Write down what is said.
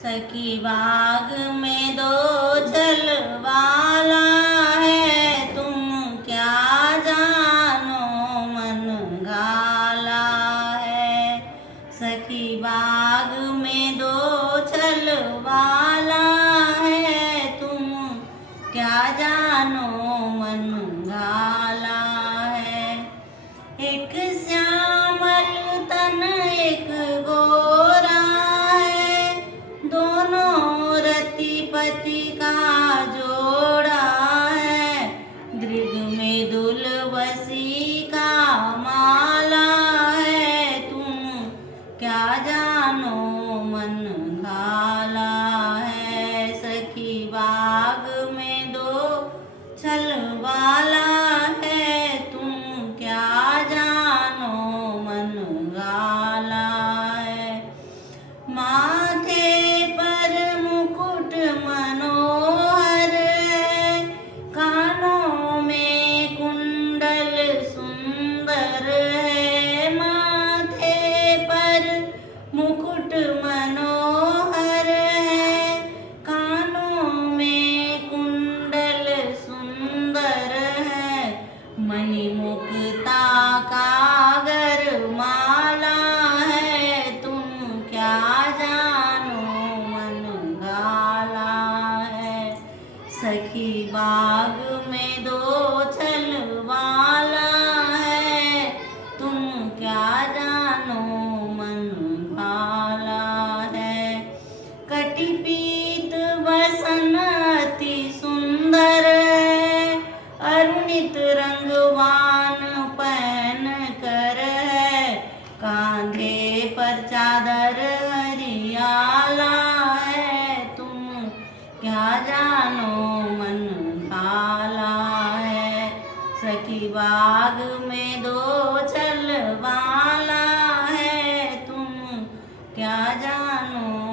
सखी बाग में दो जलवाला है, तुम क्या जानो मन घाला है। सखी बाग में दो जलवाला है, तुम क्या जानो मन घाला है। एक श्यामल तन एक गोरा है, दोनों रतिपति का जोड़ा है। दृग में दुलवसी का माला है, तुम क्या जानो मन घाला है। सखी बाग में दो छलवाला है, तुम क्या जानो मन घाला है। माथे पर मुकुट मनोहर है, कानों में कुंडल सुंदर है। माथे पर मुकुट मनोहर है, कानों में कुंडल सुंदर है। मणिमुक्ता का गरमाला है, तुम क्या जानो मन घाला है। सखी बाग में दो छलवाला है, तुम क्या जानो मन घाला है। कटिपीत वसन अति सुंदर है, अरुणित रंगवान पहन कर है। कांधे पर चादर हरियाला है, तुम क्या जानो मन घाला है। सखी बाग में दो छलवाला है, तुम क्या जानो